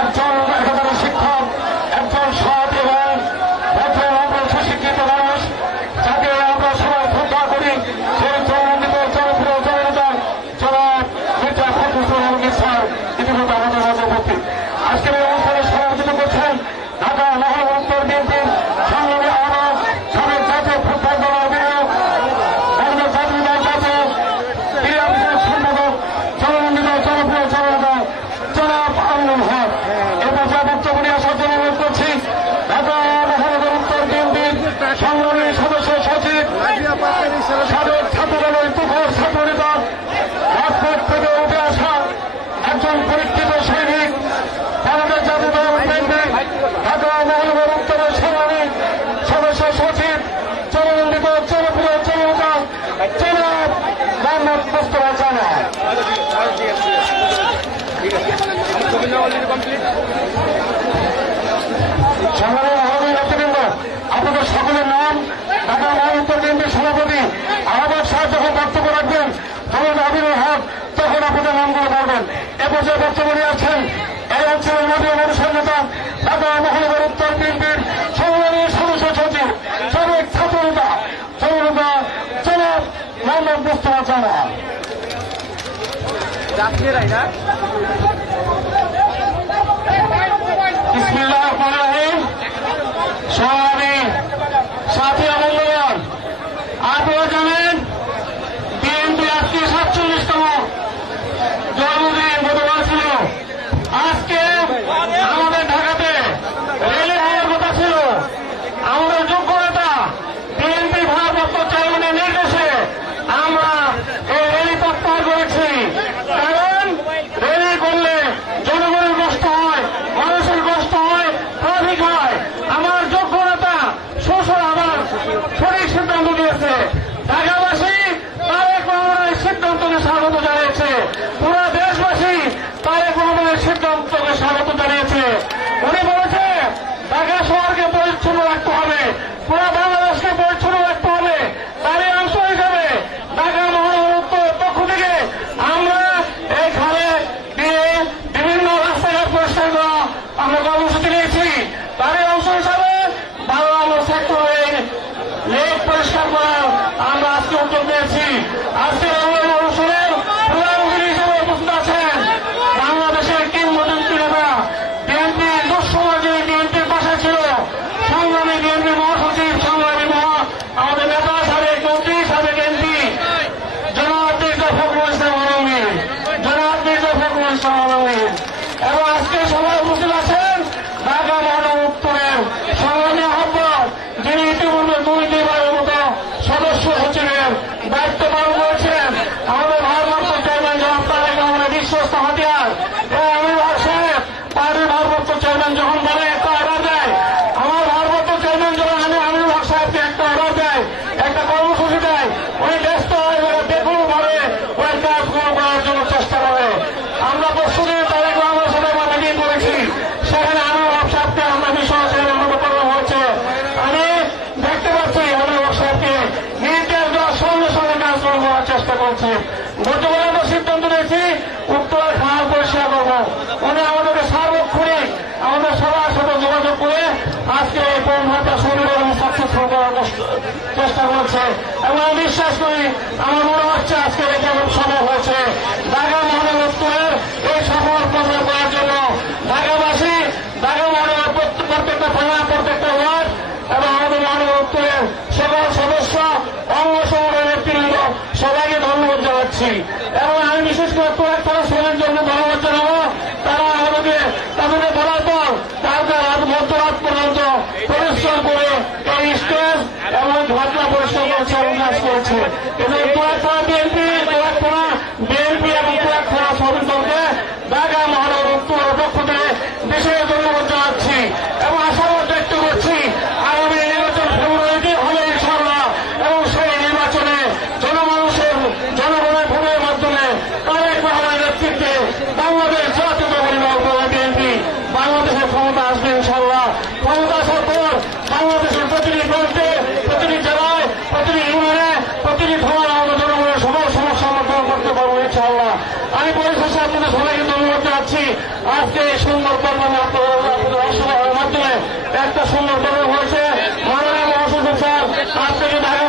একজন একাধারে শিক্ষক, একজন সৎ এবং ভদ্র শিক্ষিত মানুষ, যাকে আমরা সবাই শ্রদ্ধা করি, সেই জনগণিত জনপ্রিয় জনতা জনাব মির্জা ফখরুল ইসলাম ইতিমধ্যে আমাদের মাঝে উপস্থিত। আজকে আপনাদের সকলের নাম ঢাকা মহানগর কেন্দ্রের সভাপতি আহমদ সাহেব যখন বক্তব্য রাখবেন তখন আবির হক তখন আপনাদের নামগুলো বলবেন। এ পর্যায়ে বক্তব্য নিয়ে আসছেন এই অঞ্চলের মধ্যে অনুষ্ঠান নেতা ঢাকা মহানগর উত্তর বিএনপির সংগ্রামী সদস্য সচিব সাবেক ছাত্রনেতা জননেতা জনাব মোহাম্মদ মুস্তফা জানা রাত্রে রায় Five. উত্তর খাওয়ার পরিষ্কার উনি আমাদেরকে সার্বক্ষণিক আমাদের সবার সাথে যোগাযোগ করে আজকে এই পৌরটা সুন্দর এবং সাকসেসফুল করার চেষ্টা করছে। এবং আমি বিশ্বাস করি, আমার মনে হচ্ছে আজকে এটা সময় হয়েছে। ঢাকা মহানগর উত্তরে এবং খোলা সবুজ দলকে এবং আশাবাদ ব্যক্ত করছি আগামী জনগণের ভোটের মাধ্যমে তারেক রহমানের নেতৃত্বে বাংলাদেশ জাতীয় বিএনপি বাংলাদেশের ক্ষমতা আসবে ইনশাল্লাহ ক্ষমতা আসার পর বাংলাদেশ একটা সুন্দরভাবে হয়েছে। মহানা মহাসচিব স্যার আজ থেকে ঢাকা